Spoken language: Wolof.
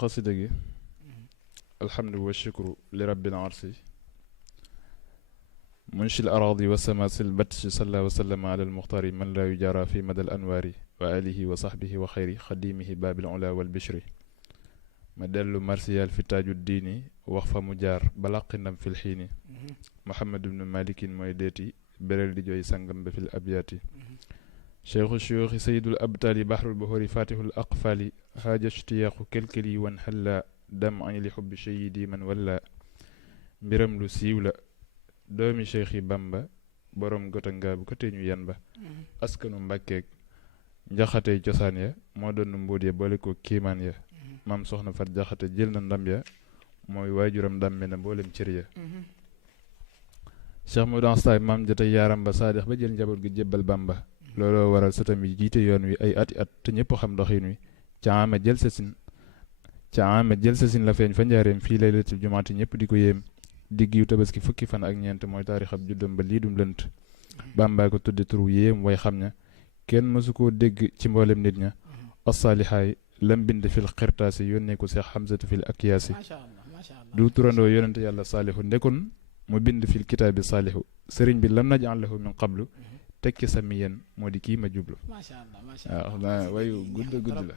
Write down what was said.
xasida gi alhamdu wa shukru li rabbil arsi munshi al aradi wa samasil batshi salla wa sallama ala al muxtaari man la yujara fi mada al anwaari wa alihi wa sahbihi wa xayri xadimihi baabil ula wal bishri ma dellu marsiyal fi taaju diini wax fa mu jaar balaqindam fil xiini muhammad ibnu malikin mooy deeti berel di jooy sangam ba fil abyaati cheikhu shuyuuxi sayidul abtaali bahrul bahori fatihul aqfaali haaja shtiyaaxu kelkeli wan xalla dam ani li xubbi sayidi man walla mbiram lu siiw la doomi cheikh yi bamba borom gota ngaa bu ko teeñu yan ba askanu mbàkkeeg njaxatey cosaan ya moo doon mbóot ya boole ko kiimaan ya maam soxna fat jaxate jël na ndam ya mooy waajuram dàmme na mboolem cër ya cheikh Modou Anstaay maam jotey yaaram ba saadix ba jël njaboot gi jébbal bamba looloo waral sëtam yi jiite yoon wi ay ati at te ñëpp xam doxin wi ca ama jël sa sin la feeñ fa njaareem fii laylatul jumaati ñëpp di ko yéem diggiw tabaski fukki fan ak ñeent mooy taarixab juddam ba lii dum lënt bàmbaa ko tudde turu yéem way xam ña kenn mësu koo dégg ci mboolem nit ña assaalihaay lam bind fil xirtaasi yónnee ko seex xamsatu fil akiyaasi du turandoo yonente yàlla saalihu ndekon mu bind fil kitaabi saalihu sëriñ bi lam naj'al lahu min qablu tekki sa mi yéen moo di kii ma jublu waaw wayu gudd la